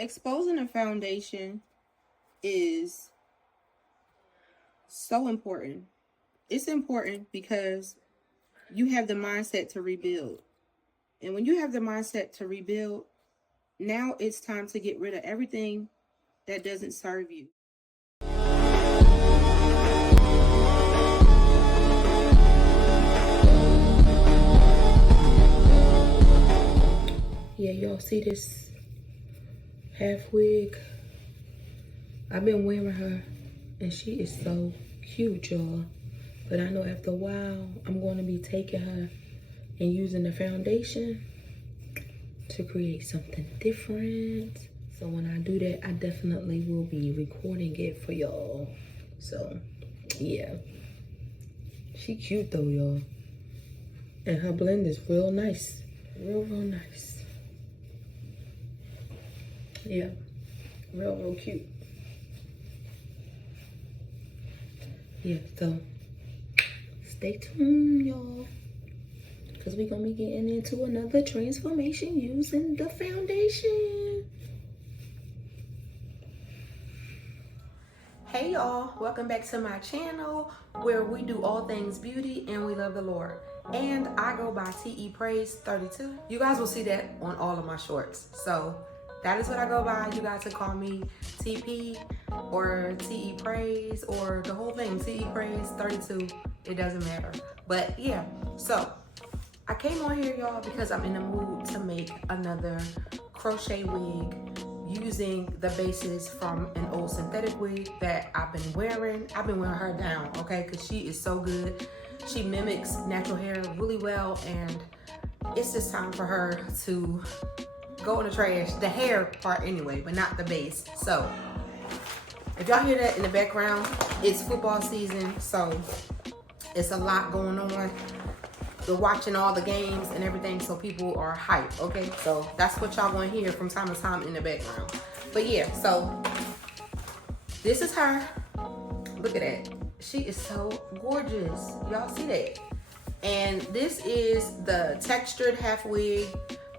Exposing a foundation is so important. It's important because you have the mindset to rebuild. And when you have the mindset to rebuild, now it's time to get rid of everything that doesn't serve you. Yeah, y'all see this half wig? I've been wearing her and she is so cute, y'all. But I know after a while, I'm going to be taking her and using the foundation to create something different. So when I do that, I definitely will be recording it for y'all. So yeah, she cute though, y'all. And her blend is real nice, real nice. Yeah, real cute. Yeah, so stay tuned, y'all, because we're gonna be getting into another transformation using the foundation. Hey y'all, welcome back to my channel where we do all things beauty and we love the Lord. And I go by TE Praise 32. You guys will see that on all of my shorts. So that is what I go by. You guys can call me TP or TE Praise or the whole thing, TE Praise 32. It doesn't matter. But yeah, so I came on here, y'all, because I'm in the mood to make another crochet wig using the bases from an old synthetic wig that I've been wearing. I've been wearing her down, okay, because she is so good. She mimics natural hair really well, and it's just time for her to go in the trash. The hair part anyway, but not the base. So if y'all hear that in the background, it's football season, so it's a lot going on. We're watching all the games and everything, so people are hyped, okay? So that's what y'all gonna hear from time to time in the background. But yeah, so this is her. Look at that. She is so gorgeous. Y'all see that? And this is the textured half wig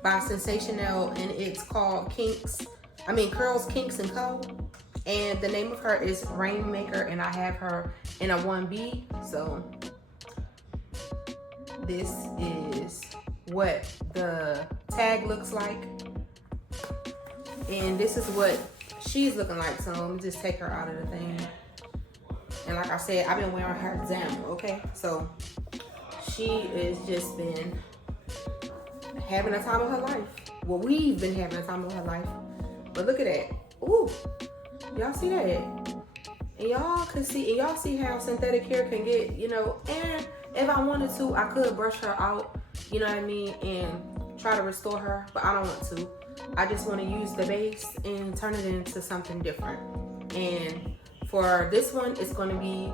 by Sensational, and it's called Curls, Kinks and Co. And the name of her is Rainmaker, and I have her in a 1B. So this is what the tag looks like, and this is what she's looking like. So let me just take her out of the thing. And like I said, I've been wearing her down, okay? So she has just been having a time of her life. Well, we've been having a time of her life. But look at that. Ooh, y'all see that? And y'all can see, and y'all see how synthetic hair can get, you know, and if I wanted to, I could brush her out, you know what I mean, and try to restore her, but I don't want to. I just want to use the base and turn it into something different. And for this one, it's going to be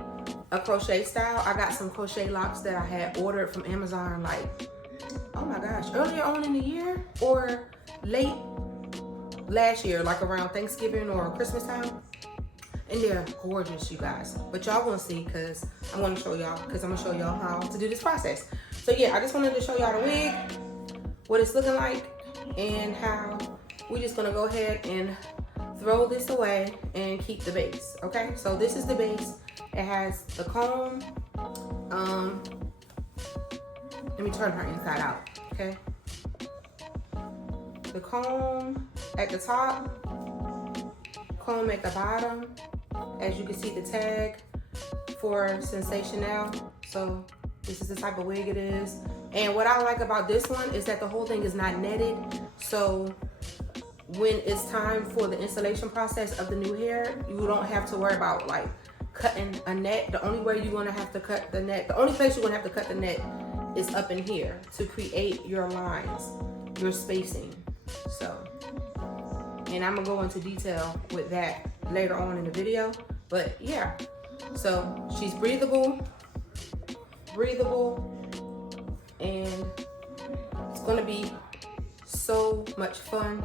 a crochet style. I got some crochet locks that I had ordered from Amazon, like, oh my gosh, earlier on in the year or late last year, like around Thanksgiving or Christmas time. And they're gorgeous, you guys. But y'all gonna see, because I'm gonna show y'all, how to do this process. So yeah, I just wanted to show y'all the wig, what it's looking like, and how we're just gonna go ahead and throw this away and keep the base, okay? So this is the base. It has the comb. Let me turn her inside out, okay? The comb at the top, comb at the bottom. As you can see, the tag for Sensational. So this is the type of wig it is. And what I like about this one is that the whole thing is not netted. So when it's time for the installation process of the new hair, you don't have to worry about like cutting a net. The only way you're gonna have to cut the net, the only place you're gonna have to cut the net is up in here to create your lines, your spacing. So, and I'm gonna go into detail with that later on in the video, but yeah. So she's breathable, and it's gonna be so much fun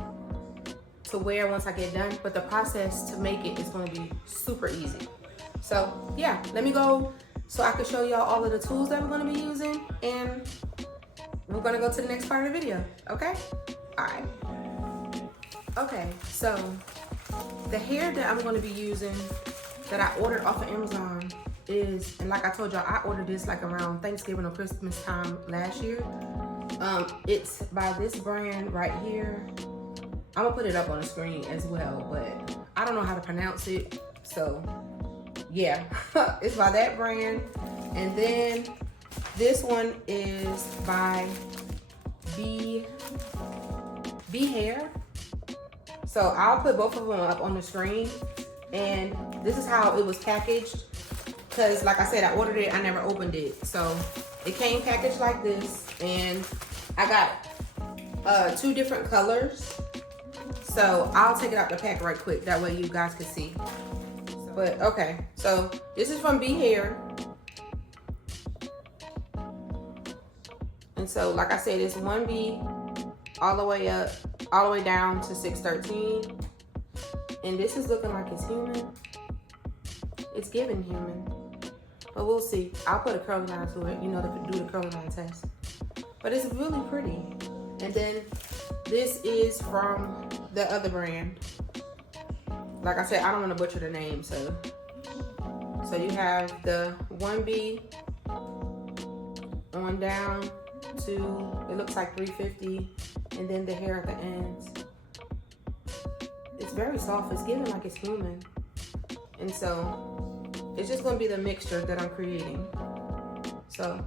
to wear once I get done, but the process to make it is gonna be super easy. So yeah, let me go so I can show y'all all of the tools that we're gonna be using, and we're gonna go to the next part of the video, okay? All right. Okay, so the hair that I'm going to be using that I ordered off of Amazon is, and like I told y'all, I ordered this like around Thanksgiving or Christmas time last year. It's by this brand right here. I'm gonna put it up on the screen as well, but I don't know how to pronounce it, so yeah. It's by that brand. And then this one is by B Hair. So I'll put both of them up on the screen. And this is how it was packaged, because like I said, I ordered it, I never opened it. So it came packaged like this, and I got 2 different colors. So I'll take it out the pack right quick, that way you guys can see. But okay, so this is from B Hair. And so like I said, it's 1B all the way up, all the way down to 613. And this is looking like it's human. It's giving human. But we'll see. I'll put a curly line to it, you know, to do the curly line test. But it's really pretty. And then this is from the other brand. Like I said, I don't want to butcher the name, so you have the 1B on down to, it looks like 350, and then the hair at the ends. It's very soft. It's giving like it's human. And so it's just going to be the mixture that I'm creating. So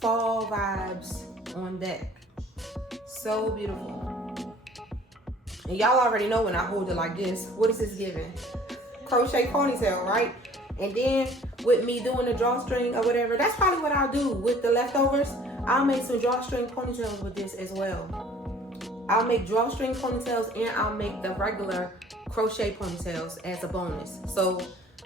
fall vibes on deck. So beautiful. And y'all already know when I hold it like this, what is this giving? Crochet ponytail, right? And then with me doing the drawstring or whatever, that's probably what I'll do with the leftovers. I'll make some drawstring ponytails with this as well. I'll make drawstring ponytails, and I'll make the regular crochet ponytails as a bonus. So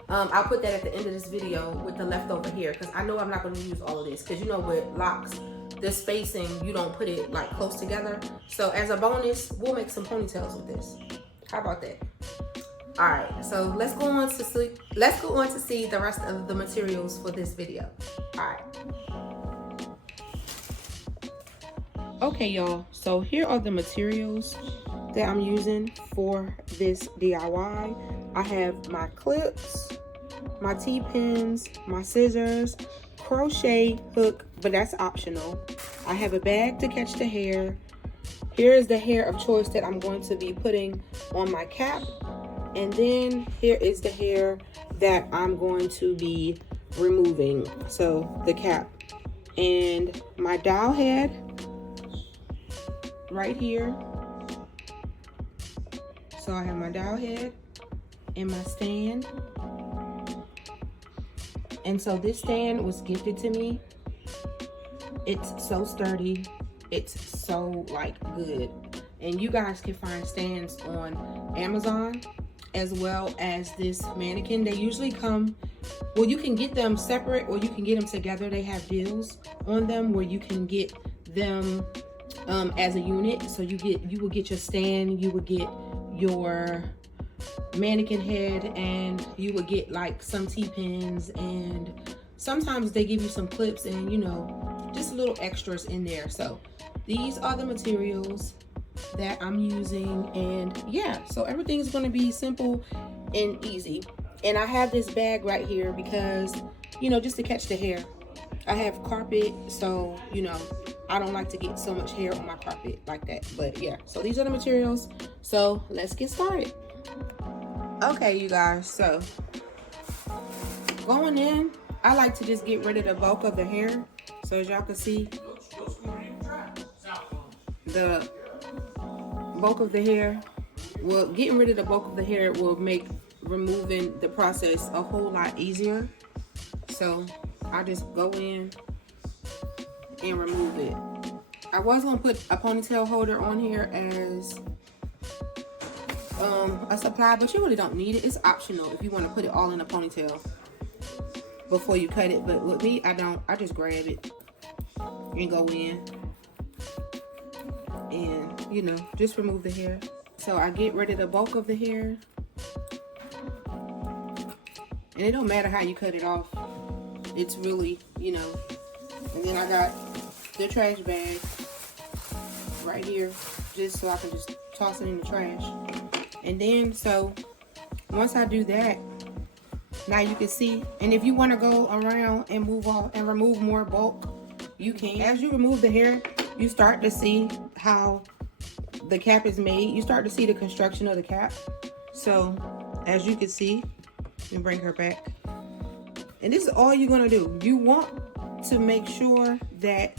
I'll put that at the end of this video with the leftover hair, because I know I'm not going to use all of this, because you know with locks, the spacing, you don't put it like close together. So as a bonus, we'll make some ponytails with this. How about that? All right, so let's go on to see the rest of the materials for this video. All right. Okay, y'all, so here are the materials that I'm using for this DIY. I have my clips, my T-pins, my scissors, crochet hook, but that's optional. I have a bag to catch the hair. Here is the hair of choice that I'm going to be putting on my cap. And then here is the hair that I'm going to be removing. So the cap and my dowel head right here. So I have my dowel head and my stand. And so this stand was gifted to me. It's so sturdy. It's so like good. And you guys can find stands on Amazon as well as this mannequin. They usually come, well, you can get them separate or you can get them together. They have deals on them where you can get them as a unit. So you will get your stand, you will get your mannequin head, and you would get like some T-pins, and sometimes they give you some clips and, you know, just little extras in there. So these are the materials that I'm using, and yeah, so everything's going to be simple and easy. And I have this bag right here because, you know, just to catch the hair. I have carpet, so, you know, I don't like to get so much hair on my carpet like that. But yeah, so these are the materials. So let's get started. Okay, you guys, so going in, I like to just get rid of the bulk of the hair. So as y'all can see, the bulk of the hair, well, getting rid of the bulk of the hair will make removing the process a whole lot easier. So I just go in and remove it. I was gonna put a ponytail holder on here as a supply, but you really don't need it. It's optional if you want to put it all in a ponytail before you cut it. But with me, I don't. I just grab it and go in and, you know, just remove the hair. So I get rid of the bulk of the hair, and it don't matter how you cut it off. It's really, you know. And then I got the trash bag right here, just so I can just toss it in the trash. And then, so once I do that, now you can see, and if you want to go around and move off and remove more bulk, you can. As you remove the hair, you start to see how the cap is made. You start to see the construction of the cap. So as you can see, let me bring her back. And this is all you're gonna do. You want to make sure that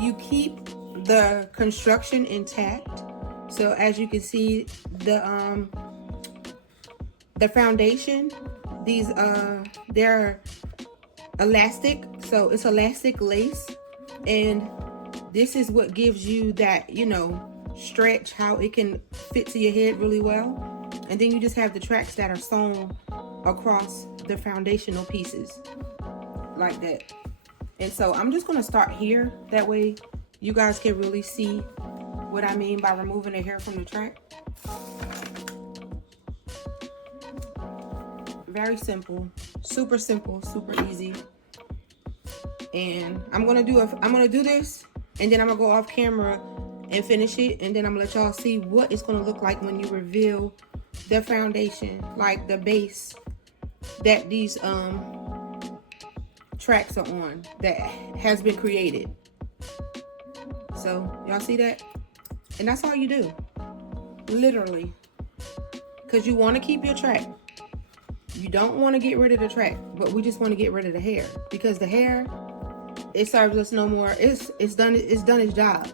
you keep the construction intact. So as you can see, the foundation, these they're elastic, so it's elastic lace, and this is what gives you that, you know, stretch, how it can fit to your head really well. And then you just have the tracks that are sewn across the foundational pieces like that. And so I'm just gonna start here, that way you guys can really see what I mean by removing the hair from the track. Very simple, super super easy. And I'm gonna do this, and then I'm gonna go off camera and finish it, and then I'm gonna let y'all see what it's gonna look like when you reveal the foundation, like the base that these tracks are on, that has been created. So y'all see that? And that's all you do, literally, because you want to keep your track. You don't want to get rid of the track, but we just want to get rid of the hair, because the hair, it serves us no more. It's done its job.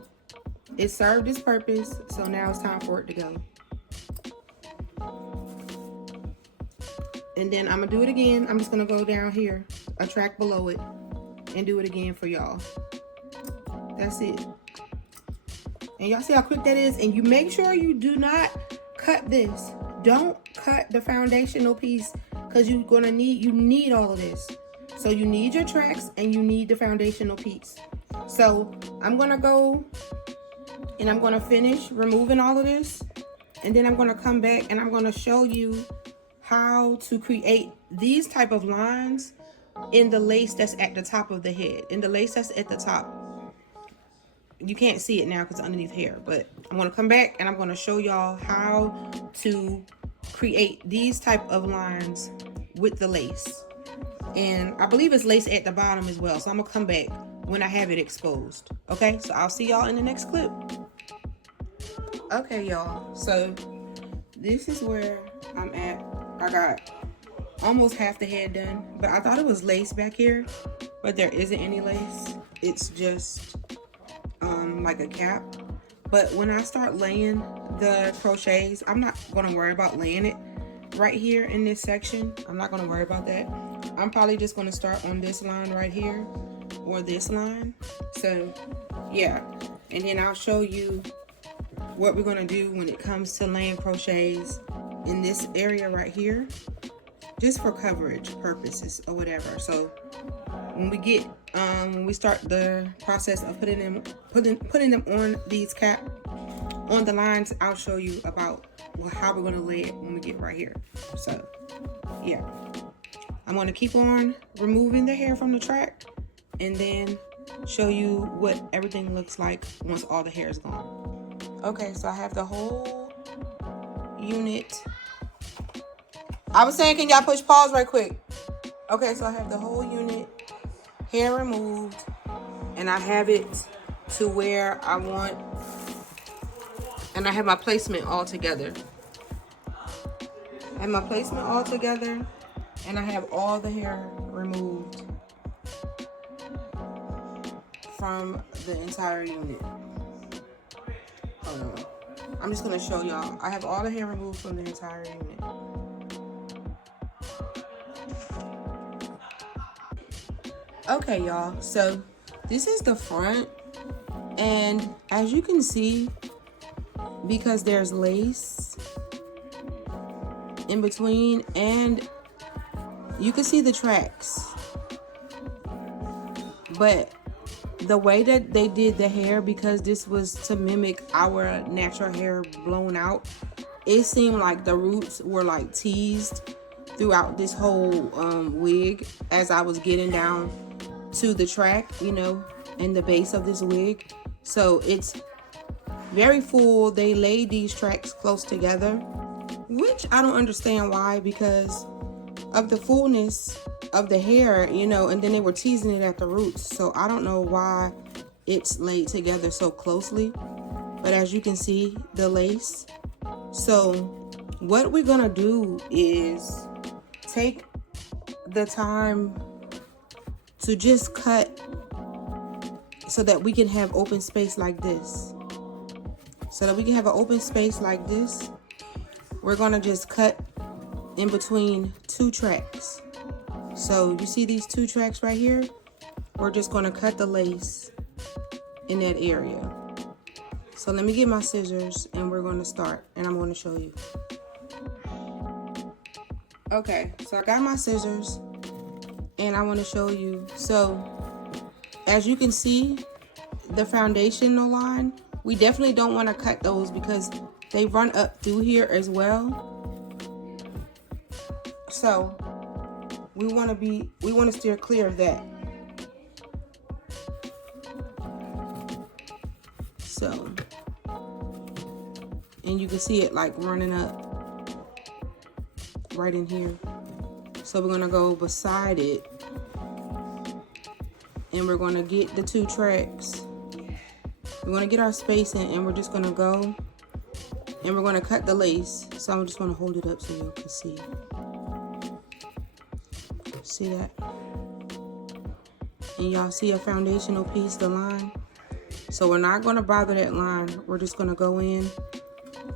It served its purpose, so now it's time for it to go. And then I'm gonna do it again. I'm just gonna go down here, a track below it, and do it again for y'all. That's it. And y'all see how quick that is? And you make sure you do not cut this. Don't cut the foundational piece, because you need all of this. So you need your tracks and you need the foundational piece. So I'm gonna go and I'm gonna finish removing all of this, and then I'm gonna come back and I'm gonna show you how to create these type of lines in the lace that's at the top of the head. In the lace that's at the top. You can't see it now because it's underneath hair, but I'm gonna come back and I'm gonna show y'all how to create these type of lines with the lace. And I believe it's lace at the bottom as well, so I'm gonna come back when I have it exposed. Okay, so I'll see y'all in the next clip. Okay, y'all, so this is where I'm at. I got almost half the head done, but I thought it was lace back here, but there isn't any lace. It's just like a cap. But when I start laying the crochets, I'm not gonna worry about laying it right here in this section. I'm not gonna worry about that. I'm probably just gonna start on this line right here, or this line. So yeah, and then I'll show you what we're gonna do when it comes to laying crochets in this area right here, just for coverage purposes or whatever. So when we get when we start the process of putting them on these on the lines, I'll show you about how we're gonna lay it when we get right here. So yeah, I'm gonna keep on removing the hair from the track, and then show you what everything looks like once all the hair is gone. Okay, so I have the whole unit. I was saying, can y'all push pause right quick? Okay, so I have the whole unit, hair removed, and I have it to where I want, and I have my placement all together. I have my placement all together, and I have all the hair removed from the entire unit. Hold on. I'm just gonna show y'all. I have all the hair removed from the entire unit. Okay, y'all, so this is the front, and as you can see, because there's lace in between, and you can see the tracks, but the way that they did the hair, because this was to mimic our natural hair blown out, it seemed like the roots were like teased throughout this whole wig as I was getting down to the track, you know, and the base of this wig. So it's very full. They laid these tracks close together, which I don't understand why, because of the fullness of the hair, you know, and then they were teasing it at the roots. So I don't know why it's laid together so closely. But as you can see, the lace. So what we're gonna do is take the time to just cut so that we can have open space like this. So that we can have an open space like this, we're gonna just cut in between two tracks. So you see these two tracks right here? We're just gonna cut the lace in that area. So let me get my scissors and we're gonna start, and I'm gonna show you. Okay, so I got my scissors and I wanna show you. So as you can see, the foundational line, we definitely don't wanna cut those because they run up through here as well. So we wanna steer clear of that. So, and you can see it like running up right in here. So we're gonna go beside it and we're gonna get the two tracks. We're gonna get our spacing and we're just gonna go and we're gonna cut the lace. So I'm just gonna hold it up so you can see. See that? And y'all see a foundational piece, the line? So we're not gonna bother that line. We're just gonna go in.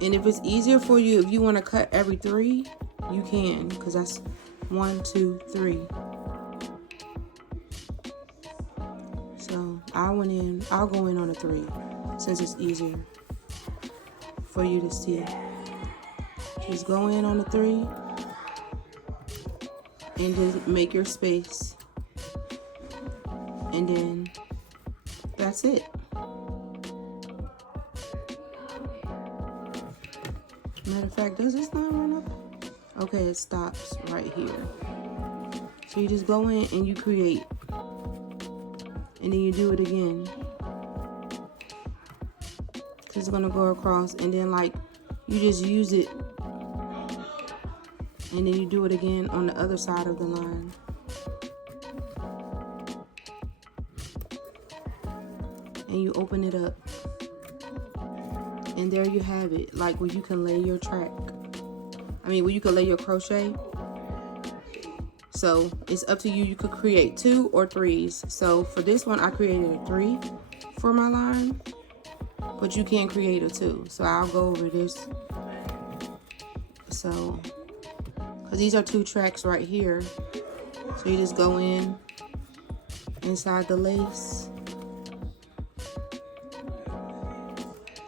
And if it's easier for you, if you wanna cut every 3, you can, because that's 1, 2, 3. So I'll go in on a 3 since it's easier for you to see. Just go in on a 3 and just make your space. And then that's it. Matter of fact, does this line run up? Okay, it stops right here. So you just go in and you create. And then you do it again. It's gonna go across and then like you just use it. And then you do it again on the other side of the line. And you open it up. And there you have it, like where you can lay your track. Where you can lay your crochet. So it's up to you. You could create 2 or 3s. So for this one, I created a 3 for my line, but you can create a 2. So I'll go over this. So, because these are 2 tracks right here. So you just go in inside the lace.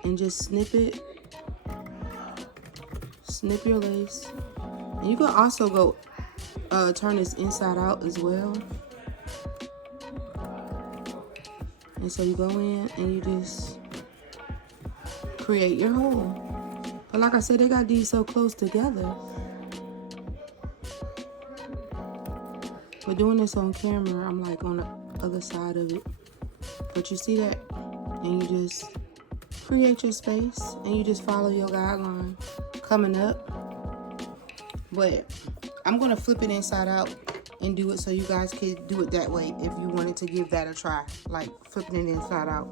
And just snip it. Snip your lace. And you can also go turn this inside out as well. And so you go in and you just create your hole. But like I said, they got these so close together. But doing this on camera, I'm like on the other side of it. But you see that? And you just create your space and you just follow your guideline coming up. But I'm gonna flip it inside out and do it so you guys can do it that way if you wanted to give that a try, like flipping it inside out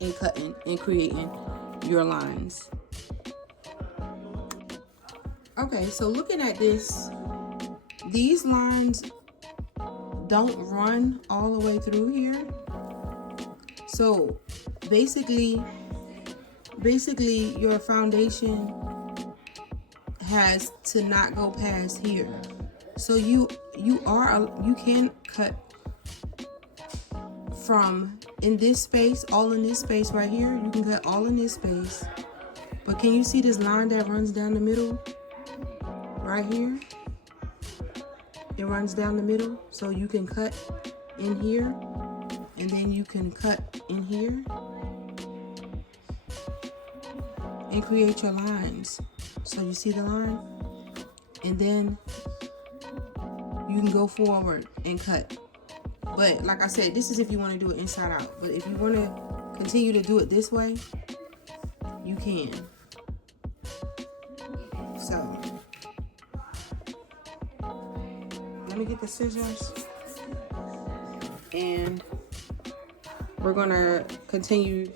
and cutting and creating your lines. Okay, so looking at this, these lines don't run all the way through here. So basically your foundation has to not go past here. So you can cut from in this space, all in this space right here. You can cut all in this space. But can you see this line that runs down the middle? Right here. It runs down the middle. So you can cut in here. And then you can cut in here. And create your lines. So you see the line? And then you can go forward and cut. But like I said, this is if you want to do it inside out. But if you want to continue to do it this way, you can. So let me get the scissors, and we're gonna continue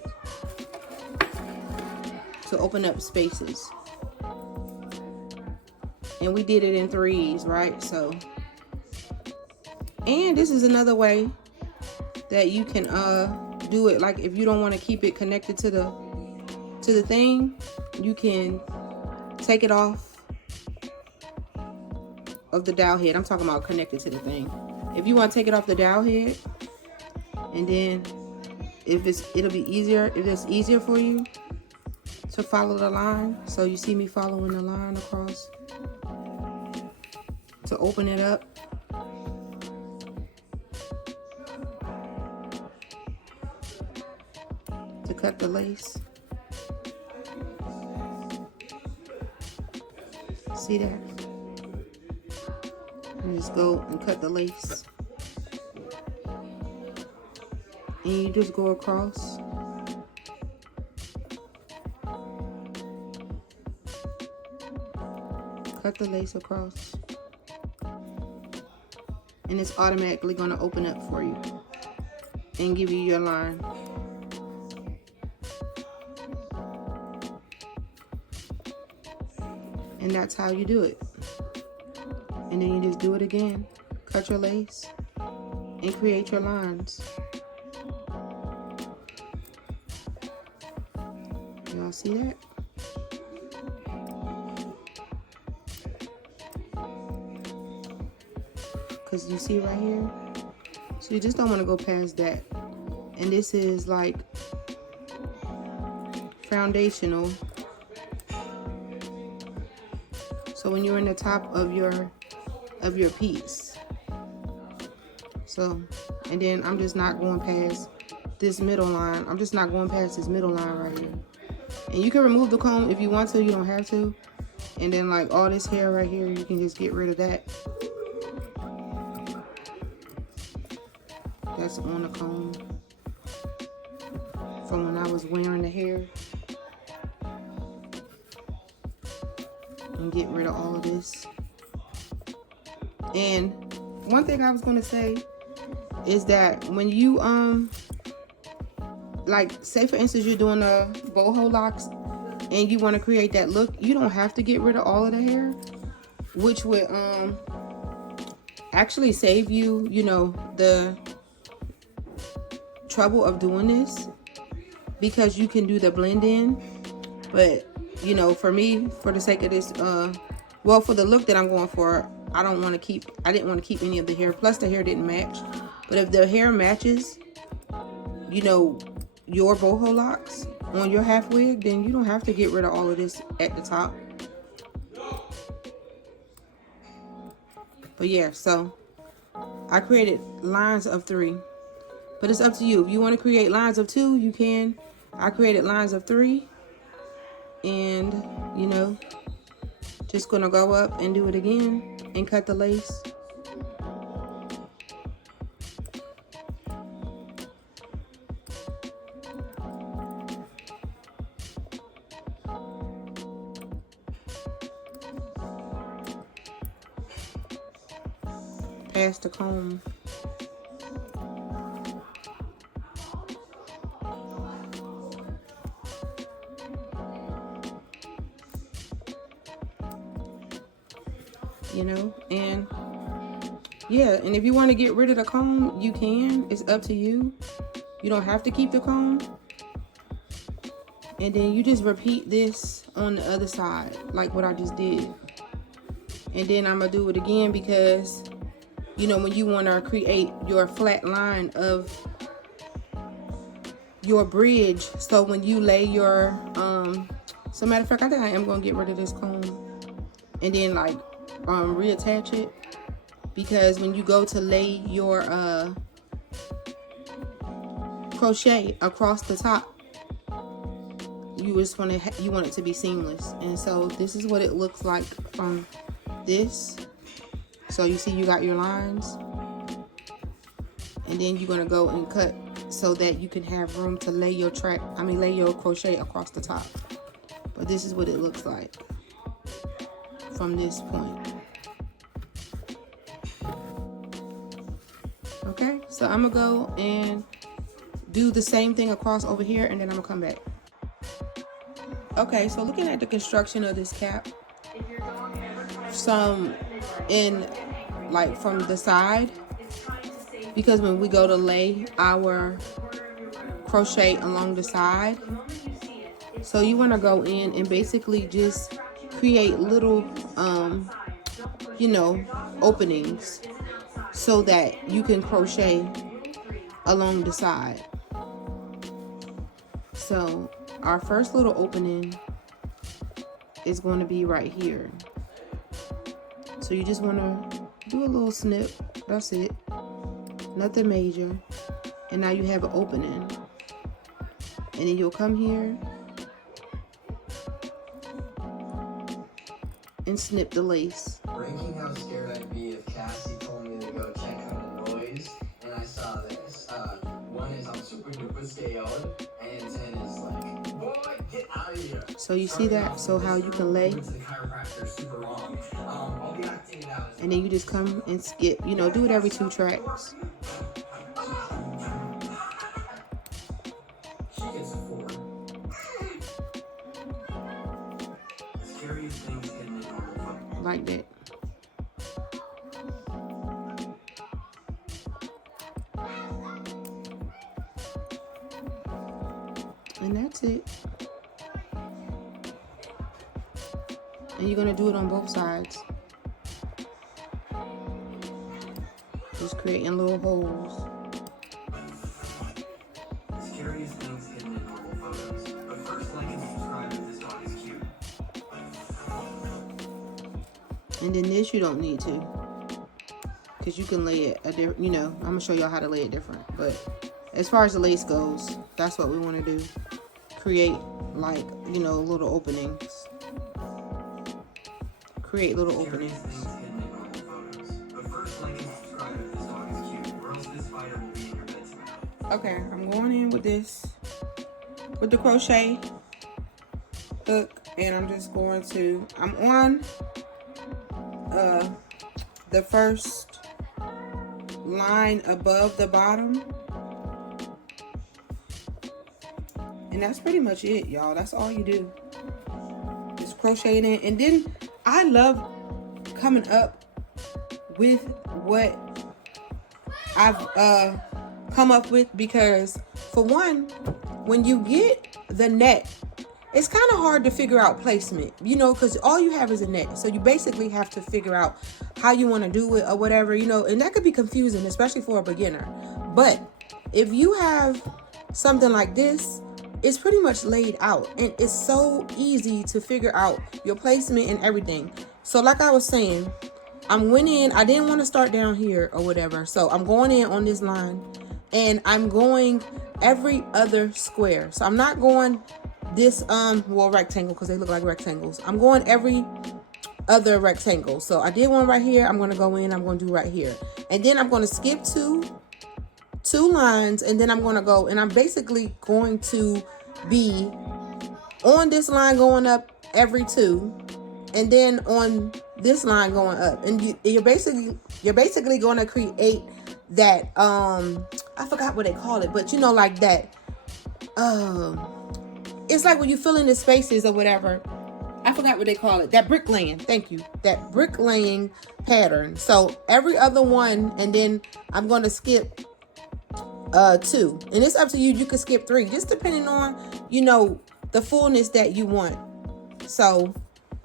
to open up spaces. And we did it in 3s, right? So, and this is another way that you can do it. Like if you don't want to keep it connected to the thing, you can take it off of the dowel head. I'm talking about connected to the thing. If you want to take it off the dowel head, and then if it'll be easier, if it's easier for you to follow the line. So you see me following the line across to open it up. To cut the lace. See that? And just go and cut the lace. And you just go across. Cut the lace across. And it's automatically going to open up for you and give you your line. And that's how you do it. And then you just do it again. Cut your lace and create your lines. Y'all see that? Because you see right here? So you just don't want to go past that. And this is like foundational. So when you're in the top of your piece. So, and then I'm just not going past this middle line. I'm just not going past this middle line right here. And you can remove the comb if you want to, you don't have to. And then like all this hair right here, you can just get rid of that. That's on the comb from when I was wearing the hair. And get rid of all of this. And one thing I was going to say is that when you like say for instance you're doing the boho locks and you want to create that look, you don't have to get rid of all of the hair, which would actually save you, you know, the trouble of doing this, because you can do the blend in. But you know, for me, for the sake of this, well, for the look that I'm going for, I didn't want to keep any of the hair. Plus the hair didn't match. But if the hair matches, you know, your boho locks on your half wig, then you don't have to get rid of all of this at the top. But yeah, so I created lines of 3. But it's up to you. If you want to create lines of 2, you can. I created lines of 3. And, you know, just gonna go up and do it again and cut the lace. Past the comb. You know, and yeah, and if you want to get rid of the comb, you can. It's up to you. You don't have to keep the comb. And then you just repeat this on the other side, like what I just did. And then I'm gonna do it again because, you know, when you want to create your flat line of your bridge, so when you lay your so matter of fact, I think I am gonna get rid of this comb and then like reattach it, because when you go to lay your crochet across the top, you just want it to be seamless. And so this is what it looks like from this. So you see you got your lines, and then you're gonna go and cut so that you can have room to lay your crochet across the top. But this is what it looks like from this point. Okay, so I'm gonna go and do the same thing across over here, and then I'm gonna come back. Okay, so looking at the construction of this cap, some in like from the side, because when we go to lay our crochet along the side, so you want to go in and basically just create little you know, openings so that you can crochet along the side. So our first little opening is going to be right here. So you just want to do a little snip. That's it. Nothing major. And now you have an opening. And then you'll come here and snip the lace. Ranking how scared I'd be if Cassie told me to go check on the noise and I saw this. One is I'm super duper scared, and 10 is like, boy, get out of here. So you see that? So how you can lay. And then you just come and skip, you know, do it every 2 tracks. She gets a 4. Scariest things hidden in normal. Like that. And that's it. And you're gonna do it on both sides. Just creating little holes. Scariest things hidden in normal photos. But first, like and subscribe if this dog is cute. And then this you don't need to, because you can lay it a different, you know, I'm gonna show y'all how to lay it different. But as far as the lace goes, that's what we want to do. Create like, you know, little openings. Create little openings. Okay, I'm going in with this, with the crochet hook, and I'm just going to, I'm on the first line above the bottom. And that's pretty much it, y'all. That's all you do. Just crochet it in. And then I love coming up with what I've come up with, because for one, when you get the net, it's kind of hard to figure out placement, you know, because all you have is a net. So you basically have to figure out how you want to do it or whatever, you know, and that could be confusing, especially for a beginner. But if you have something like this, it's pretty much laid out, and it's so easy to figure out your placement and everything. So like I was saying, I went in, I didn't want to start down here or whatever. So I'm going in on this line, and I'm going every other square. So I'm not going this, well, rectangle, because they look like rectangles. I'm going every other rectangle. So I did one right here. I'm going to go in, I'm going to do right here. And then I'm going to skip two lines, and then I'm going to go, and I'm basically going to be on this line going up every 2, and then on this line going up, and you're basically going to create that I forgot what they call it, but you know, like that it's like when you fill in the spaces or whatever. I forgot what they call it. That bricklaying. Thank you. That bricklaying pattern. So every other one, and then I'm going to skip 2, and it's up to you. You can skip 3, just depending on, you know, the fullness that you want. So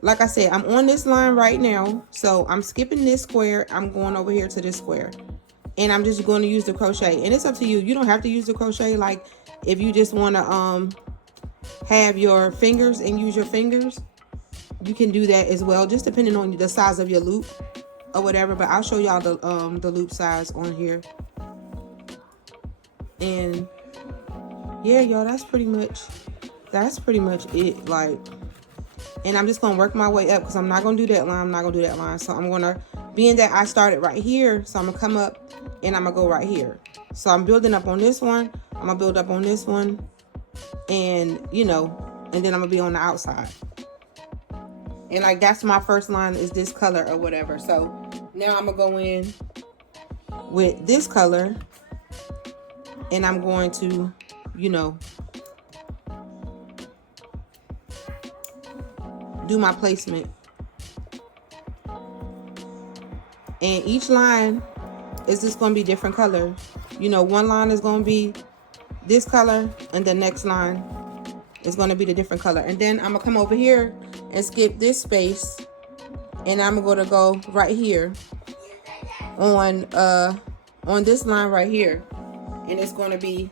like I said, I'm on this line right now, so I'm skipping this square. I'm going over here to this square, and I'm just going to use the crochet. And it's up to you. You don't have to use the crochet. Like if you just want to have your fingers and use your fingers, you can do that as well, just depending on the size of your loop or whatever. But I'll show y'all the loop size on here. And yeah, y'all, that's pretty much it. Like, and I'm just gonna work my way up, because I'm not gonna do that line, I'm not gonna do that line. So I'm gonna, being that I started right here, so I'm gonna come up and I'm gonna go right here. So I'm building up on this one, I'm gonna build up on this one, and you know, and then I'm gonna be on the outside. And like that's my first line is this color or whatever. So now I'm gonna go in with this color, and I'm going to, you know, do my placement. And each line is just going to be different color. You know, one line is going to be this color, and the next line is going to be the different color. And then I'm going to come over here and skip this space, and I'm going to go right here on this line right here. And it's going to be,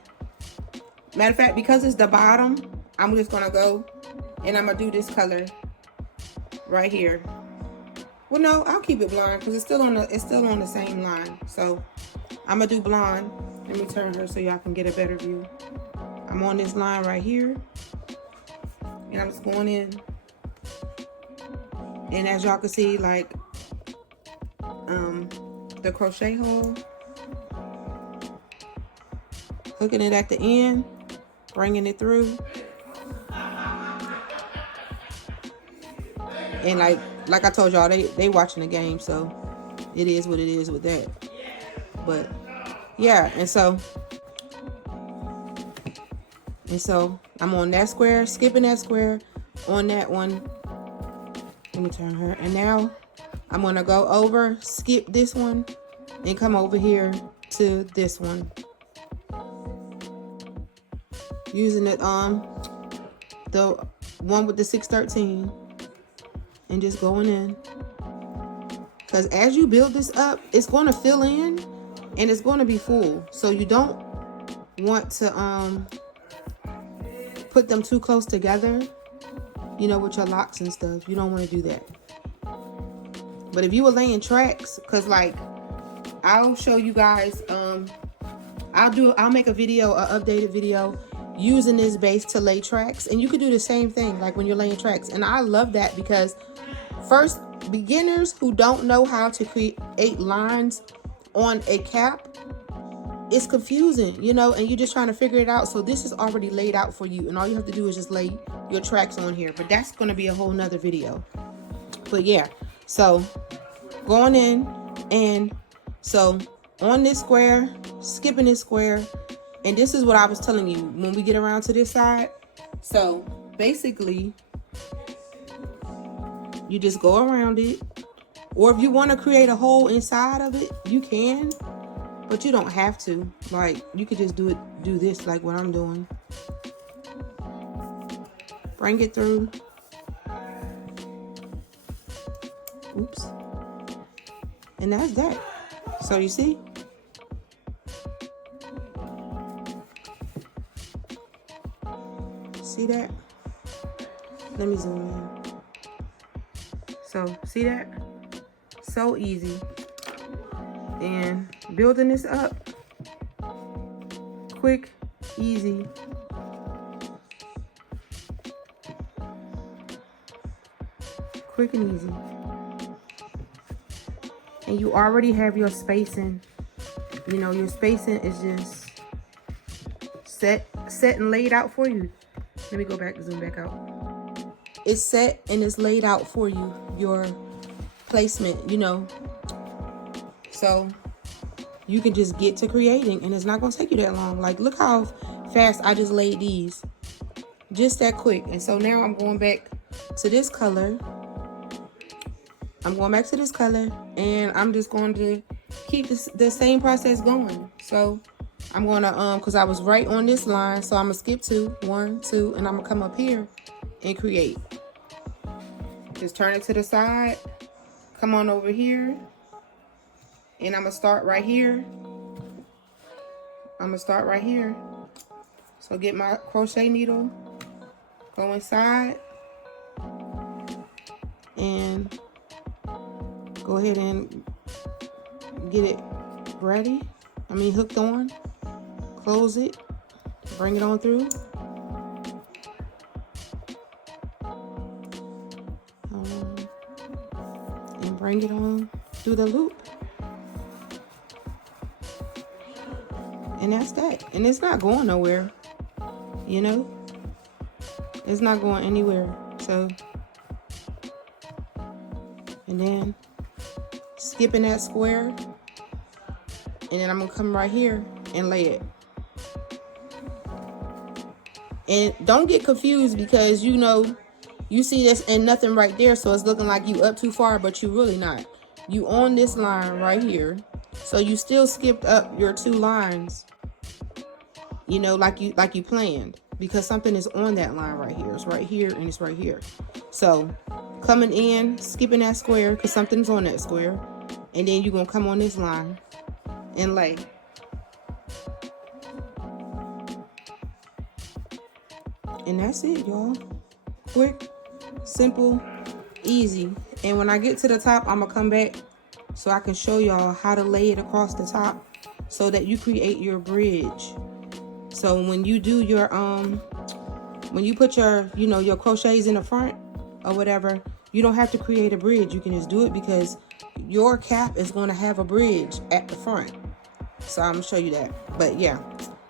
matter of fact, because it's the bottom, I'm just going to go and I'm going to do this color right here. Well, no, I'll keep it blonde because it's still on the same line. So I'm gonna do blonde. Let me turn her so y'all can get a better view. I'm on this line right here, and I'm just going in. And as y'all can see, like the crochet hole, hooking it at the end, bringing it through, and like I told y'all, they watching the game, so it is what it is with that. But yeah, and so I'm on that square, skipping that square, on that one. Let me turn her. And now I'm gonna go over, skip this one, and come over here to this one. Using it the one with the 613. And just going in, because as you build this up, it's going to fill in and it's going to be full. So you don't want to put them too close together, you know, with your locks and stuff. You don't want to do that. But if you were laying tracks, because like I'll show you guys, I'll make a video, an updated video using this base to lay tracks, and you could do the same thing like when you're laying tracks. And I love that because first, beginners who don't know how to create lines on a cap, it's confusing, you know, and you're just trying to figure it out. So this is already laid out for you, and all you have to do is just lay your tracks on here. But that's going to be a whole nother video. But yeah, so going in, and so on this square, skipping this square, and this is what I was telling you when we get around to this side. So basically, you just go around it, or if you want to create a hole inside of it, you can, but you don't have to. Like, you could just do this like what I'm doing. Bring it through. Oops. And that's that. So you see? See that? Let me zoom in. So, see that? So easy. And building this up. Quick, easy. Quick and easy. And you already have your spacing. You know, your spacing is just set and laid out for you. Let me go back, zoom back out. It's set and it's laid out for you, your placement, you know. So you can just get to creating, and it's not going to take you that long. Like, look how fast I just laid these. Just that quick. And so now I'm going back to this color. I'm going back to this color, and I'm just going to keep the same process going. So I'm going to, because I was right on this line, so I'm going to skip 2, 1, 2, and I'm going to come up here and create. Just turn it to the side, come on over here, and I'm gonna start right here. So get my crochet needle, go inside, and go ahead and get it ready. Hooked on. Close it, bring it on through. And bring it on through the loop. And that's that. And it's not going nowhere, you know. It's not going anywhere. So, and then skipping that square, and then I'm gonna come right here and lay it. And don't get confused, because you know, you see this and nothing right there, so it's looking like you up too far, but you really not. You on this line right here, so you still skipped up your 2 lines, you know, like you planned, because something is on that line right here. It's right here and it's right here. So coming in, skipping that square because something's on that square, and then you're gonna come on this line and lay. And that's it, y'all. Quick, simple, easy. And when I get to the top, I'm gonna come back so I can show y'all how to lay it across the top so that you create your bridge. So when you do your when you put your, you know, your crochets in the front or whatever, you don't have to create a bridge. You can just do it because your cap is going to have a bridge at the front. So I'm gonna show you that. But yeah,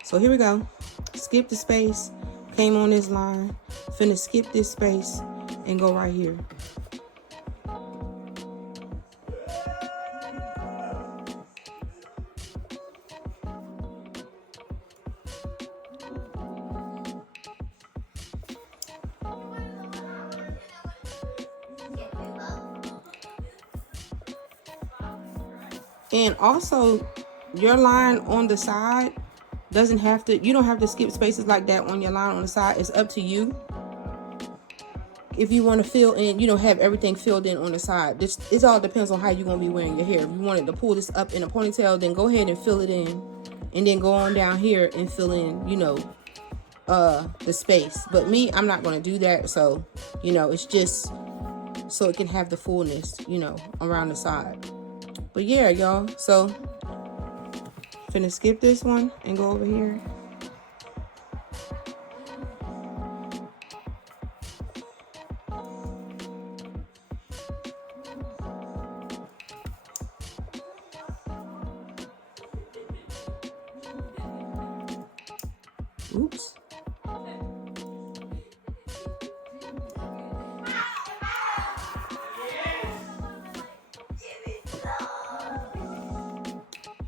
so here we go. Skip the space, came on this line, finna skip this space and go right here. And also, your line on the side doesn't have to, you don't have to skip spaces like that on your line on the side. It's up to you. If you want to fill in, you know, have everything filled in on the side. It all depends on how you're going to be wearing your hair. If you wanted to pull this up in a ponytail, then go ahead and fill it in. And then go on down here and fill in, you know, the space. But me, I'm not going to do that. So, you know, it's just so it can have the fullness, you know, around the side. But yeah, y'all, so finna skip this one and go over here. Oops.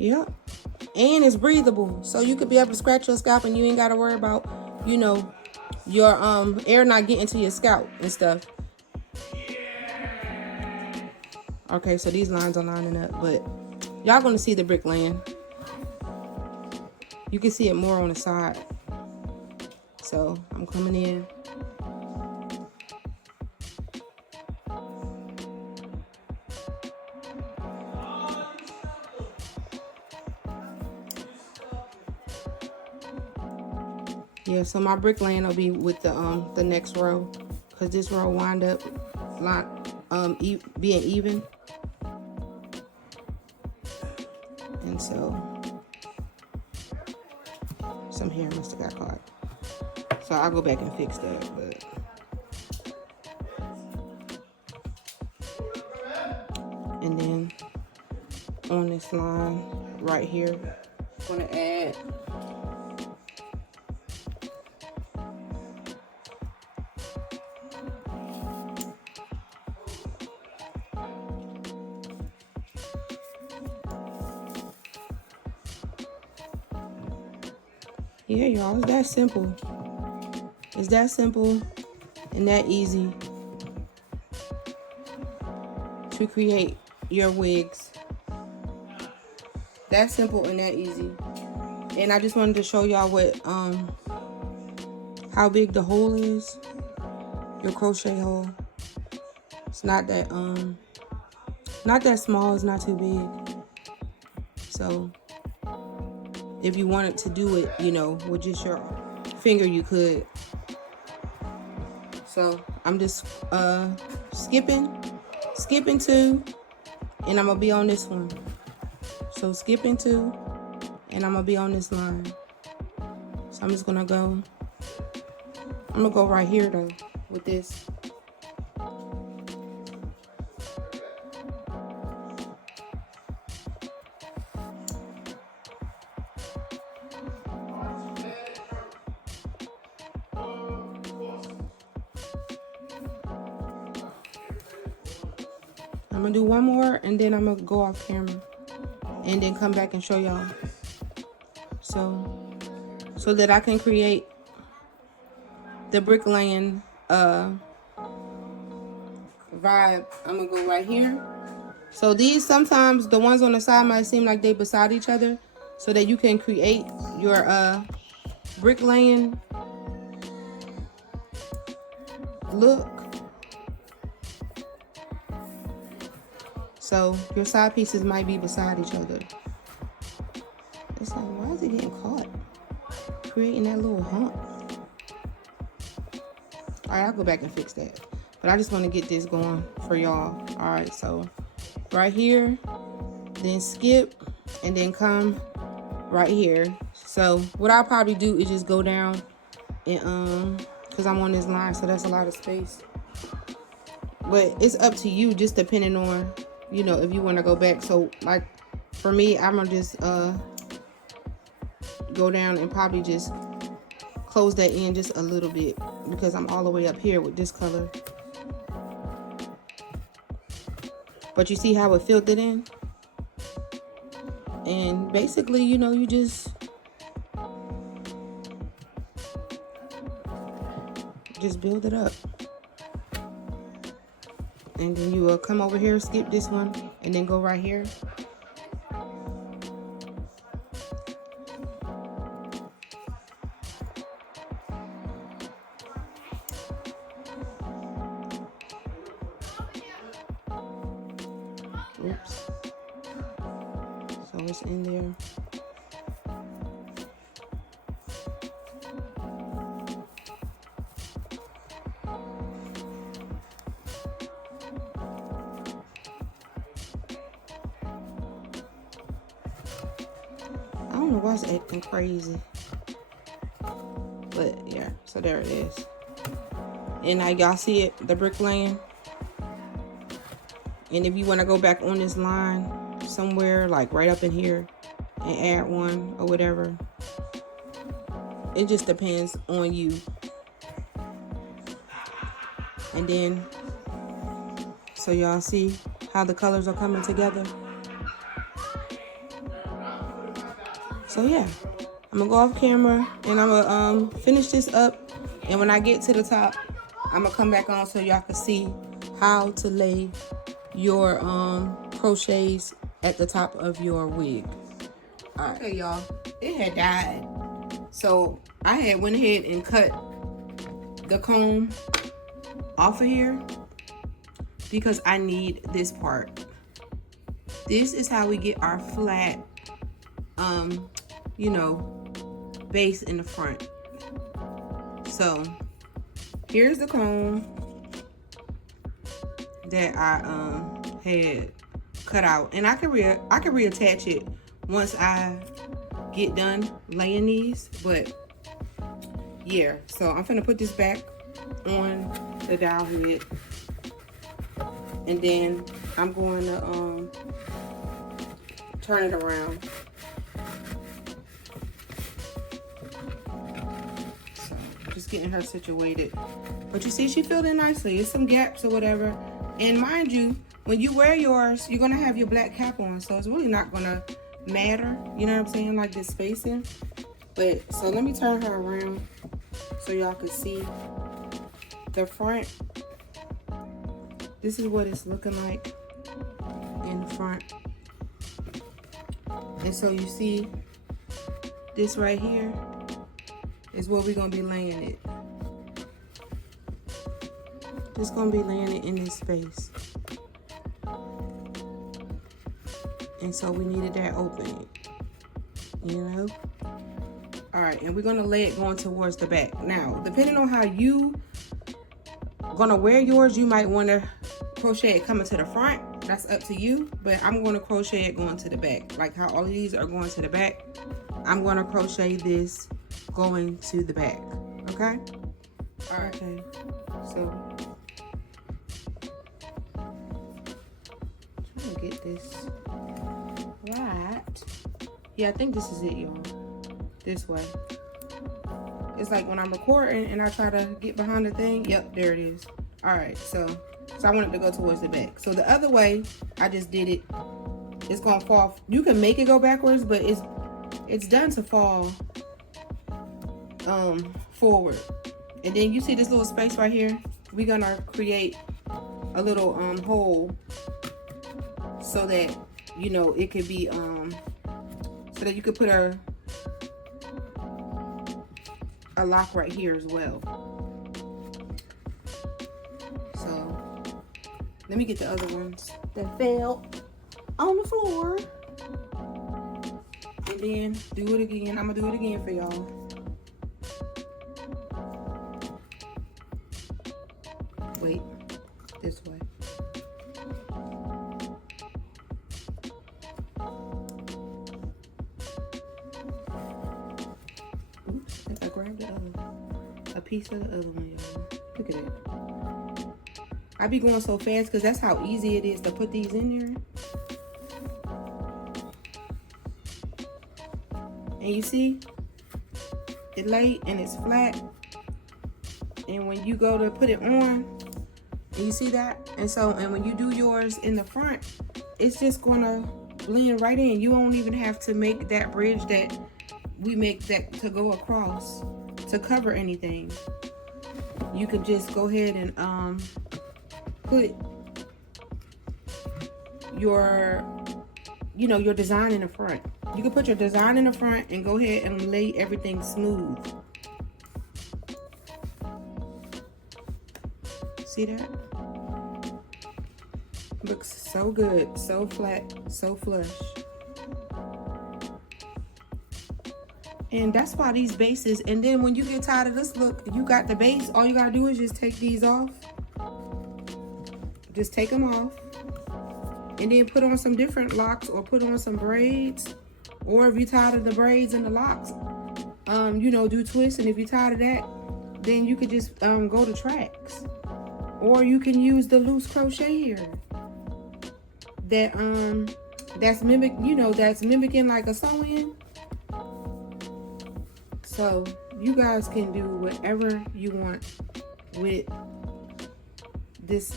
Yep. And it's breathable, so you could be able to scratch your scalp and you ain't got to worry about, you know, your air not getting to your scalp and stuff. Okay, so these lines are lining up, but y'all gonna see the brick laying. You can see it more on the side. So I'm coming in. Yeah, so my brick laying will be with the next row, because this row wind up being even. And so some hair must have got caught. So I'll go back and fix that, but and then on this line right here, I'm gonna add yeah, y'all, it's that simple. It's that simple and that easy to create your wigs. That simple and that easy. And I just wanted to show y'all what how big the hole is. Your crochet hole. It's not that small, it's not too big. So if you wanted to do it, you know, with just your finger, you could. So I'm just skipping 2, and I'm gonna be on this one. So skipping 2, and I'm gonna be on this line. So I'm just gonna go. I'm gonna go right here though with this. I'm gonna do one more and then I'm gonna go off camera and then come back and show y'all. So that I can create the bricklaying vibe. I'm gonna go right here. So these, sometimes the ones on the side might seem like they beside each other, so that you can create your bricklaying look. So your side pieces might be beside each other. It's like, why is it getting caught? Creating that little hump. Alright, I'll go back and fix that. But I just want to get this going for y'all. Alright, so right here, then skip, and then come right here. So what I'll probably do is just go down and because I'm on this line, so that's a lot of space. But it's up to you, just depending on, you know, if you want to go back. So like for me, I'm gonna just go down and probably just close that in just a little bit, because I'm all the way up here with this color. But you see how it filled it in? And basically, you know, you just build it up. And then you will come over here, skip this one, and then go right here. Oops. So it's in there. I don't know why it's acting crazy. But yeah, so there it is. And now y'all see it, the bricklaying. And if you want to go back on this line somewhere, like right up in here, and add one or whatever, it just depends on you. And then, so y'all see how the colors are coming together. So yeah, I'm gonna go off camera and I'm gonna finish this up. And when I get to the top, I'm gonna come back on so y'all can see how to lay your crochets at the top of your wig. All right, okay, y'all, it had died, so I had went ahead and cut the comb off of here because I need this part. This is how we get our flat you know, base in the front. So here's the comb that I had cut out, and I can reattach it once I get done laying these. But yeah, so I'm gonna put this back on the dowel head, and then I'm going to turn it around. So just getting her situated. But you see, she filled in nicely. It's some gaps or whatever. And mind you, when you wear yours, you're gonna have your black cap on, so it's really not gonna matter. You know what I'm saying? Like this spacing. But so let me turn her around so y'all can see the front. This is what it's looking like in the front. And so you see this right here is where we're gonna be laying it. Just gonna be laying it in this space. And so we needed that opening, you know? All right, and we're gonna lay it going towards the back. Now, depending on how you gonna wear yours, you might wanna crochet it coming to the front. That's up to you, but I'm gonna crochet it going to the back. Like how all of these are going to the back, I'm gonna crochet this going to the back, okay? All right, okay, so trying to get this right. Yeah, I think this is it, y'all. This way. It's like when I'm recording and I try to get behind the thing. Yep, there it is. All right, so I want it to go towards the back. So the other way, I just did it. It's gonna fall. You can make it go backwards, but it's done to fall forward. And then you see this little space right here. We're gonna create a little hole so that you know it could be so that you could put a lock right here as well. So let me get the other ones that fell on the floor, and then do it again. I'm gonna do it again for y'all. Wait, this way. Oops, I grabbed a piece of the other one, y'all. Look at it. I be going so fast because that's how easy it is to put these in there. And you see, it laid and it's flat. And when you go to put it on, and you see that? And when you do yours in the front, it's just gonna blend right in. You won't even have to make that bridge that we make that to go across to cover anything. You can just go ahead and put your your design in the front. You can put your design in the front and go ahead and lay everything smooth. See that? Looks so good, so flat, so flush. And that's why these bases, and then when you get tired of this look, you got the base, all you gotta do is just take these off. Just take them off. And then put on some different locks or put on some braids. Or if you're tired of the braids and the locks, do twists. And if you're tired of that, then you could just go to tracks. Or you can use the loose crochet here. That's mimicking like a sew-in. So you guys can do whatever you want with this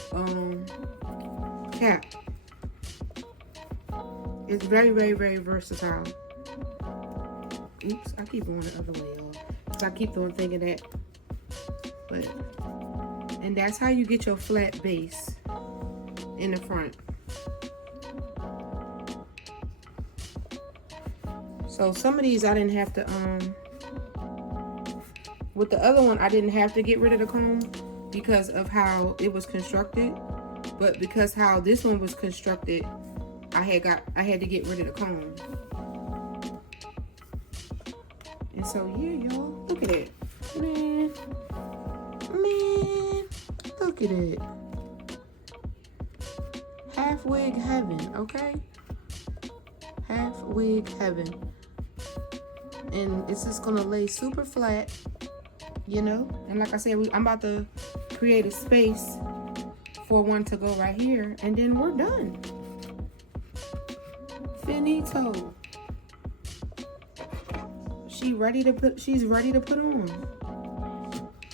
cap. It's very, very, very versatile. Oops, I keep going the other way, y'all. So I keep on thinking that. And that's how you get your flat base in the front. So some of these I didn't have to, with the other one, I didn't have to get rid of the comb because of how it was constructed. But because how this one was constructed, I had to get rid of the comb. And so yeah, y'all, look at it. Man, look at it. Half wig heaven, okay? Half wig heaven. And it's just gonna lay super flat, And like I said, I'm about to create a space for one to go right here, and then we're done. Finito. She's ready to put on.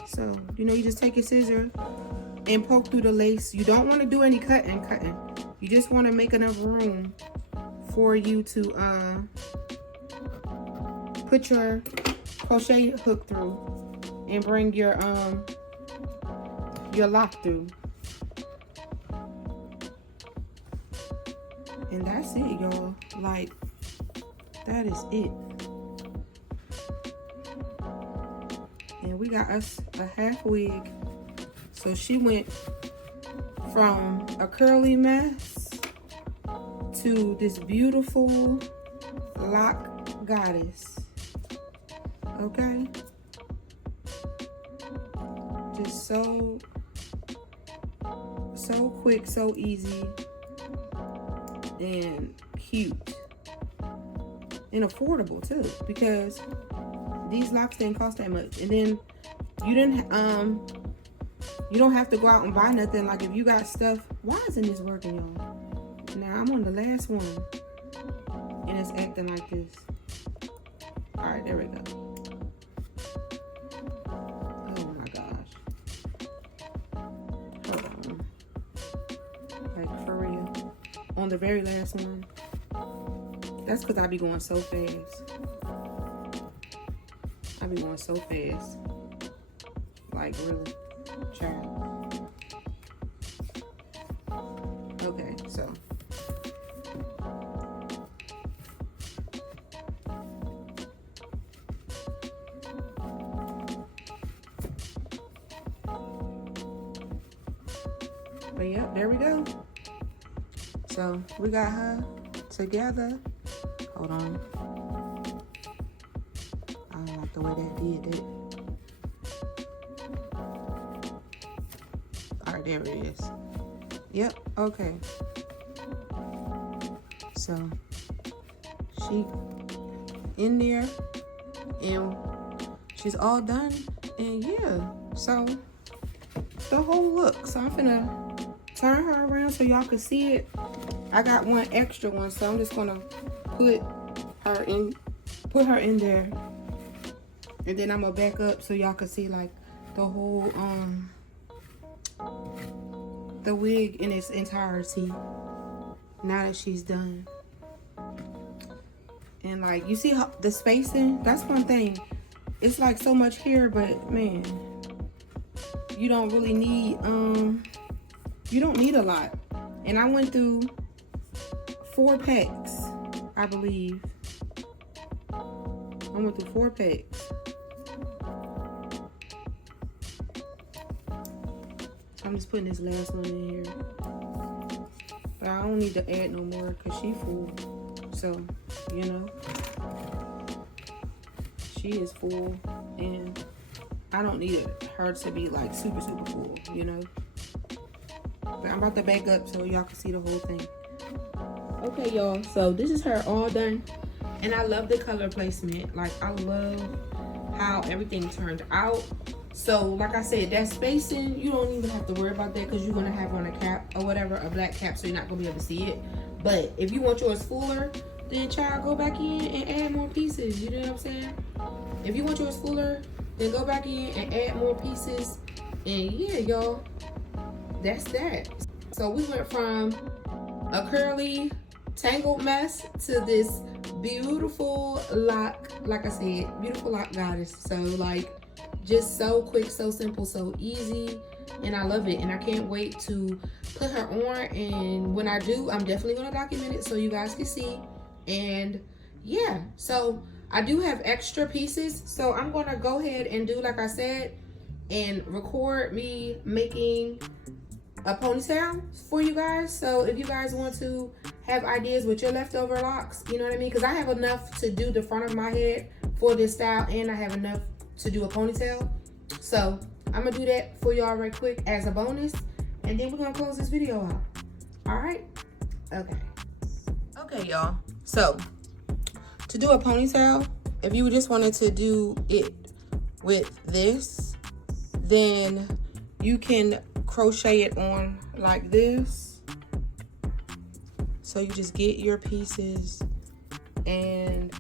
So, you just take your scissor and poke through the lace. You don't want to do any cutting. You just want to make enough room for you to put your crochet hook through and bring your lock through. And that's it, y'all. Like, that is it. And we got us a half wig. So she went from a curly mess to this beautiful lock goddess. Okay? Just so quick, so easy, and cute. And affordable too, because these locks didn't cost that much. And then you don't have to go out and buy nothing. Like if you got stuff, why isn't this working, y'all? Now I'm on the last one and it's acting like this. All right, there we go. Oh my gosh. Like, for real. On the very last one. That's because I be going so fast. I be going so fast. Like, really. Child. Okay, so. But yeah, there we go. So we got her together. Hold on. I don't like the way that did it. Alright, there it is. Yep, okay. So she in there and she's all done. And yeah, so the whole look. So I'm finna turn her around so y'all can see it. I got one extra one, so I'm just gonna put her in there, and then I'm gonna back up so y'all can see like the whole the wig in its entirety now that she's done. And like, you see how the spacing, that's one thing. It's like so much hair, but man, you don't really need you don't need a lot. And I went through 4 packs, I believe. I went through 4 packs. I'm just putting this last one in here. But I don't need to add no more because she full. So, you know, she is full. And I don't need her to be like super, super full, you know. But I'm about to back up so y'all can see the whole thing. Okay, y'all, so this is her all done. And I love the color placement. Like, I love how everything turned out. So, like I said, that spacing, you don't even have to worry about that because you're going to have on a cap or whatever, a black cap, so you're not going to be able to see it. But if you want yours fuller, then child, go back in and add more pieces. You know what I'm saying? If you want yours fuller, then go back in and add more pieces. And yeah, y'all, that's that. So we went from a curly, tangled mess to this beautiful lock, like I said, beautiful lock goddess. So like, just so quick, so simple, so easy, and I love it. And I can't wait to put her on, and when I do, I'm definitely going to document it so you guys can see. And yeah, so I do have extra pieces, so I'm going to go ahead and do like I said and record me making a ponytail for you guys. So if you guys want to have ideas with your leftover locks, you know what I mean, because I have enough to do the front of my head for this style, and I have enough to do a ponytail. So I'm gonna do that for y'all right quick as a bonus, and then we're gonna close this video out. All right, okay y'all, so to do a ponytail, if you just wanted to do it with this, then you can crochet it on like this. So you just get your pieces and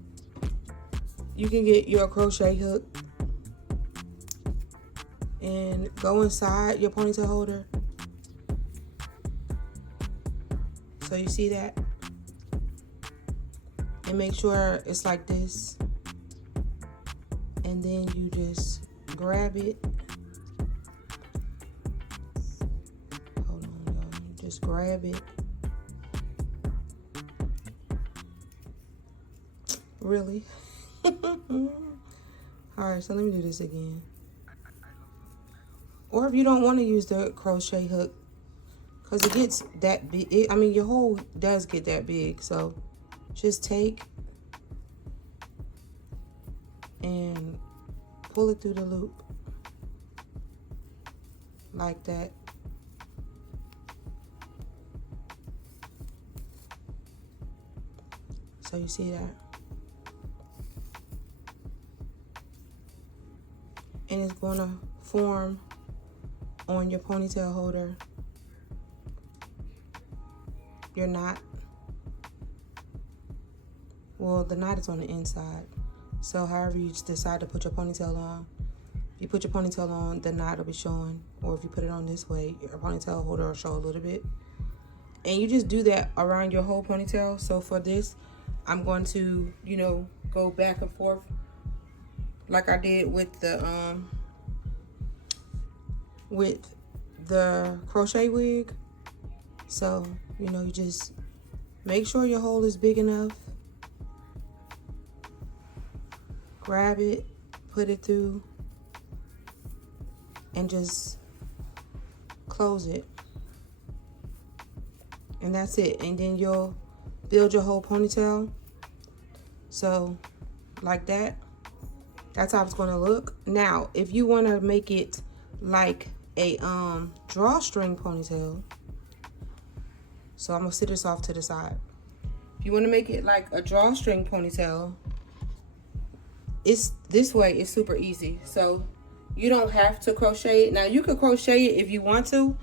you can get your crochet hook and go inside your ponytail holder. So you see that? And make sure it's like this. And then you just grab it. Hold on, y'all. You just grab it. Really? Alright, so let me do this again. Or if you don't want to use the crochet hook, because it gets that big. I mean, your hole does get that big. So just take and pull it through the loop. Like that. So you see that? And it's going to form on your ponytail holder your knot. Well, the knot is on the inside. So however you decide to put your ponytail on, if you put your ponytail on, the knot will be showing. Or if you put it on this way, your ponytail holder will show a little bit. And you just do that around your whole ponytail. So for this, I'm going to, you know, go back and forth like I did with the crochet wig. So, you know, you just make sure your hole is big enough. Grab it, put it through, and just close it. And that's it. And then you'll build your whole ponytail. So, like that. That's how it's going to look. Now, if you want to make it like a drawstring ponytail, so I'm going to sit this off to the side. If you want to make it like a drawstring ponytail, it's this way. It's super easy. So you don't have to crochet it. Now, you could crochet it if you want to,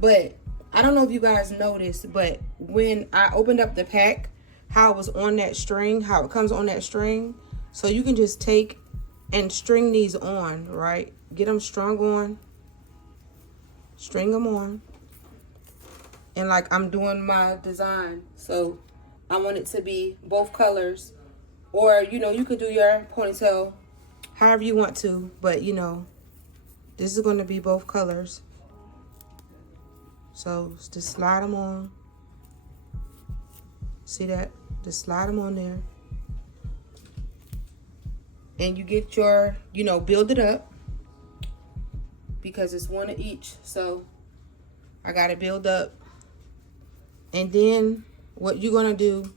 but I don't know if you guys noticed, but when I opened up the pack, how it was on that string, how it comes on that string. So you can just take and string these on, right? Get them strung on. String them on. And like I'm doing my design. So I want it to be both colors. Or, you know, you could do your ponytail however you want to. But, you know, this is going to be both colors. So just slide them on. See that? Just slide them on there. And you get your, you know, build it up. Because it's one of each. So I got to build up. And then what you're going to do,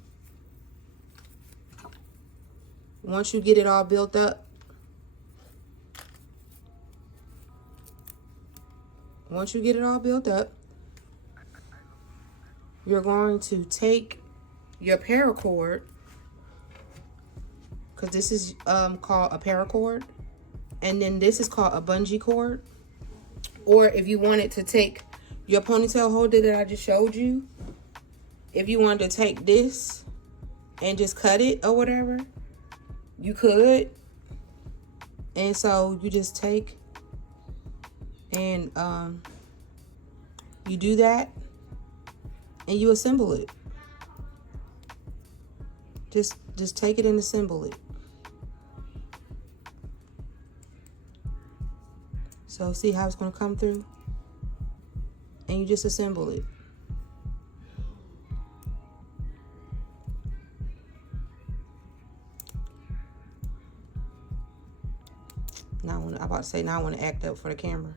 once you get it all built up, you're going to take your paracord, because this is called a paracord, and then this is called a bungee cord. Or if you wanted to take your ponytail holder that I just showed you, if you wanted to take this and just cut it or whatever, you could. And so you just take and you do that and you assemble it. Just take it and assemble it. So see how it's going to come through? And you just assemble it. Now I'm about to say, now I want to act up for the camera.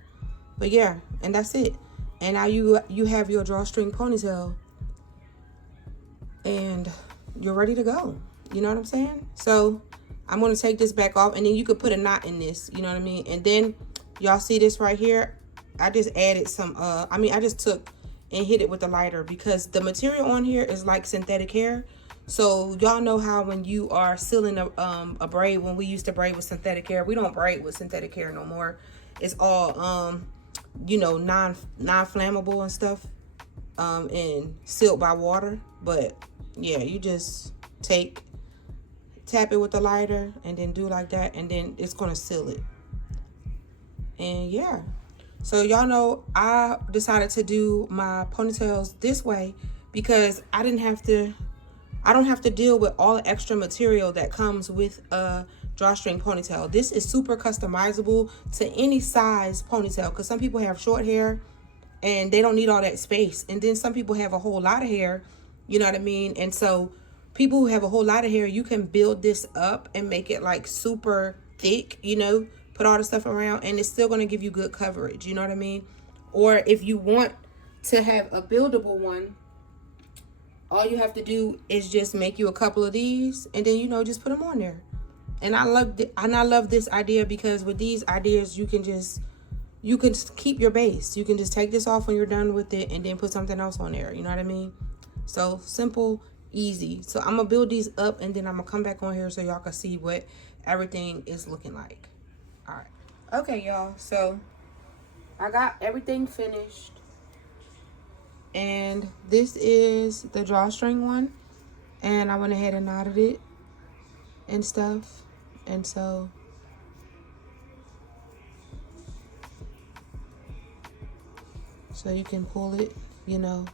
But yeah, and that's it. And now you have your drawstring ponytail. And you're ready to go. You know what I'm saying? So I'm going to take this back off. And then you could put a knot in this. You know what I mean? And then y'all see this right here? I just added some, I just took and hit it with the lighter. Because the material on here is like synthetic hair. So y'all know how when you are sealing a braid, when we used to braid with synthetic hair, we don't braid with synthetic hair no more. It's all, you know, non-flammable and stuff, and sealed by water. But yeah, you just tap it with the lighter and then do like that, and then it's gonna seal it. And yeah, so y'all know I decided to do my ponytails this way because I don't have to deal with all the extra material that comes with a drawstring ponytail. This is super customizable to any size ponytail, because some people have short hair and they don't need all that space. And then some people have a whole lot of hair, you know what I mean? And so people who have a whole lot of hair, you can build this up and make it like super thick, you know, put all the stuff around, and it's still going to give you good coverage, you know what I mean? Or if you want to have a buildable one, all you have to do is just make you a couple of these, and then, you know, just put them on there. And I love this idea, because with these ideas, you can keep your base. You can just take this off when you're done with it and then put something else on there. You know what I mean? So simple, easy. So I'm going to build these up, and then I'm going to come back on here so y'all can see what everything is looking like. All right. Okay, y'all. So I got everything finished. And this is the drawstring one. And I went ahead and knotted it and stuff. And so you can pull it, you know,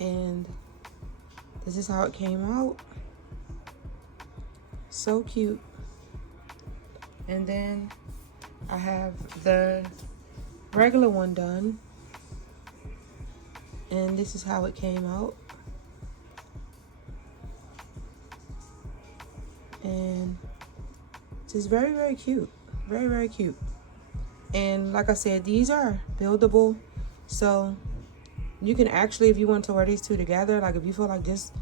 And this is how it came out. So cute. And then I have the regular one done. And this is how it came out. And just very, very cute. Very, very cute. And like I said, these are buildable. So you can actually, if you want to wear these two together, like if you feel like this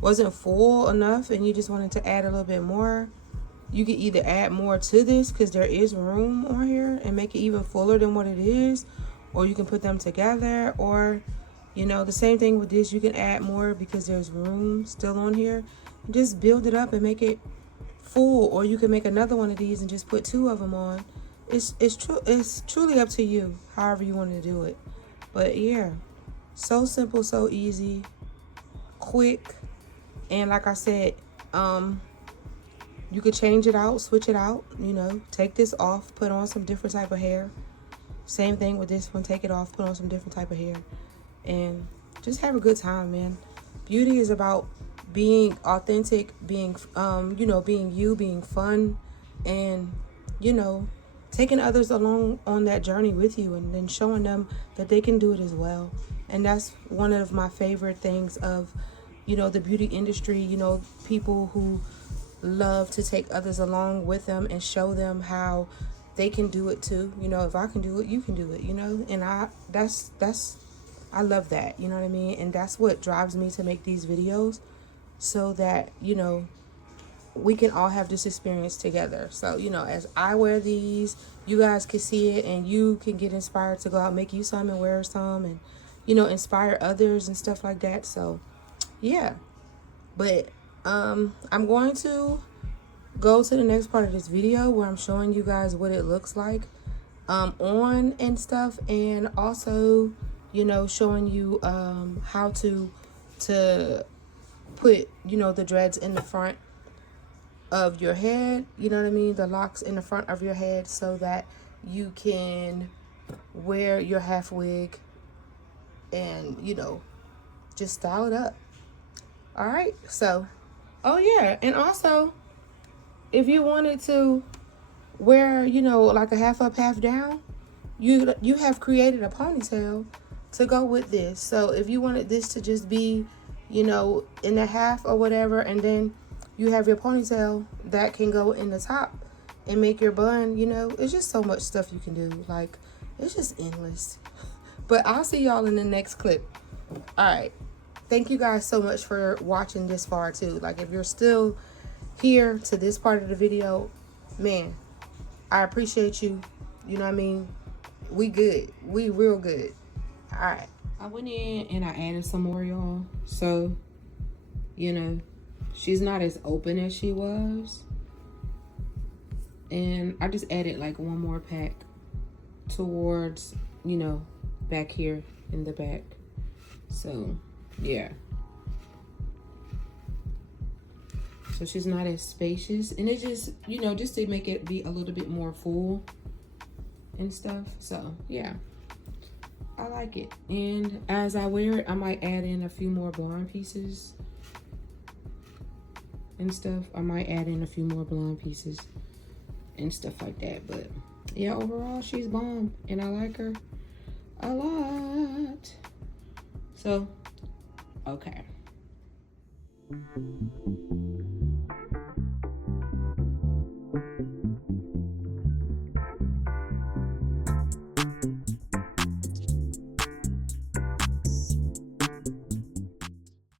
wasn't full enough and you just wanted to add a little bit more, you could either add more to this because there is room on here and make it even fuller than what it is, or you can put them together, or you know, the same thing with this, you can add more because there's room still on here. Just build it up and make it full, or you can make another one of these and just put two of them on. It's truly up to you, however you want to do it. But yeah, so simple, so easy, quick. And like I said, you could change it out, switch it out, you know, take this off, put on some different type of hair. Same thing with this one, take it off, put on some different type of hair, and just have a good time, man. Beauty is about being authentic, being, you know, being you, being fun, and, you know, taking others along on that journey with you, and then showing them that they can do it as well. And that's one of my favorite things of, you know, the beauty industry, you know, people who love to take others along with them and show them how they can do it too. You know, if I can do it, you can do it, you know. And I love that, you know what I mean? And that's what drives me to make these videos, so that, you know, we can all have this experience together. So, you know, as I wear these, you guys can see it and you can get inspired to go out, make you some and wear some, and, you know, inspire others and stuff like that. So yeah, but I'm going to go to the next part of this video where I'm showing you guys what it looks like on and stuff, and also, you know, showing you how to put, you know, the dreads in the front of your head, you know what I mean, the locks in the front of your head, so that you can wear your half wig and, you know, just style it up. All right, so oh yeah, and also if you wanted to wear, you know, like a half up, half down, you have created a ponytail to go with this. So if you wanted this to just be, you know, in the half or whatever, and then you have your ponytail that can go in the top and make your bun, you know, it's just so much stuff you can do. Like, it's just endless. But I'll see y'all in the next clip. All right, thank you guys so much for watching this far too. Like, if you're still here to this part of the video, man, I appreciate you. You know what I mean? We good. We real good. All right, I went in and I added some more, y'all. So, you know, she's not as open as she was, and I just added like one more pack towards, you know, back here in the back. So yeah, so she's not as spacious, and it just, you know, just to make it be a little bit more full and stuff. So yeah, I like it. And as I wear it, I might add in a few more blonde pieces and stuff. I might add in a few more blonde pieces and stuff like that. But yeah, overall she's bomb, and I like her a lot. So okay.